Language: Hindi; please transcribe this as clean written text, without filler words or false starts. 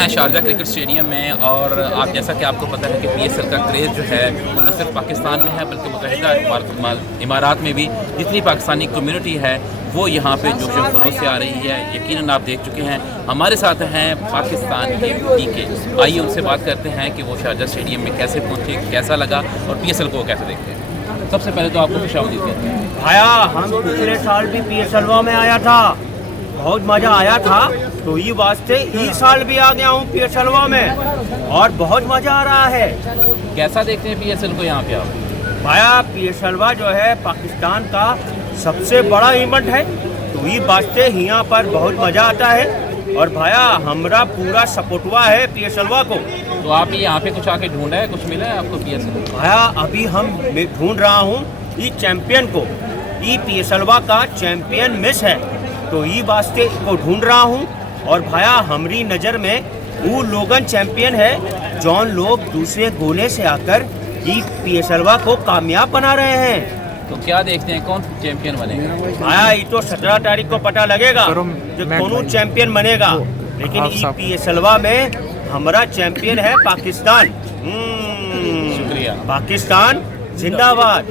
हैं शारजा क्रिकेट स्टेडियम में और आप जैसा कि आपको पता है कि PSL का क्रेज़ जो है वो न सिर्फ पाकिस्तान में है बल्कि मुत्तहिदा इमारात में भी जितनी पाकिस्तानी कम्युनिटी है वो यहाँ पे जोश व खरोश से आ रही है। यकीनन आप देख चुके हैं। हमारे साथ हैं पाकिस्तान के PK। आइए उनसे बात करते हैं कि वो शारजा स्टेडियम में कैसे पहुँचे, कैसा लगा और PSL को कैसे देखते हैं। सबसे पहले तो आपको खुशामदीद कहते हैं। भाया हम पिछले साल भी PSL में आया था, बहुत मज़ा आया था, तो ये वास्ते इस साल भी आ गया हूँ PSL में और बहुत मज़ा आ रहा है। कैसा देखते हैं PSL को यहाँ पे आप? भाया PSL जो है पाकिस्तान का सबसे बड़ा इवेंट है, तो ये वास्ते यहाँ पर बहुत मज़ा आता है और भाया हमारा पूरा सपोर्ट हुआ है PSL को। तो आप यहाँ पे कुछ आके ढूंढा है, कुछ मिला है आपको PSL? भाया अभी हम ढूंढ रहा हूँ ये चैम्पियन को, ये PSL का चैम्पियन मिस है, तो ये वास्ते को ढूंढ रहा हूँ। और भाया हमारी नज़र में वो लोगन चैम्पियन है जौन लोग दूसरे गोले से आकर ये PSL को कामयाब बना रहे हैं। तो क्या देखते हैं कौन चैंपियन बनेगा? भाया ये तो 17 तारीख को पता लगेगा कि कौन चैंपियन बनेगा, लेकिन ये PSL में हमारा चैंपियन है पाकिस्तान। शुक्रिया। पाकिस्तान जिंदाबाद।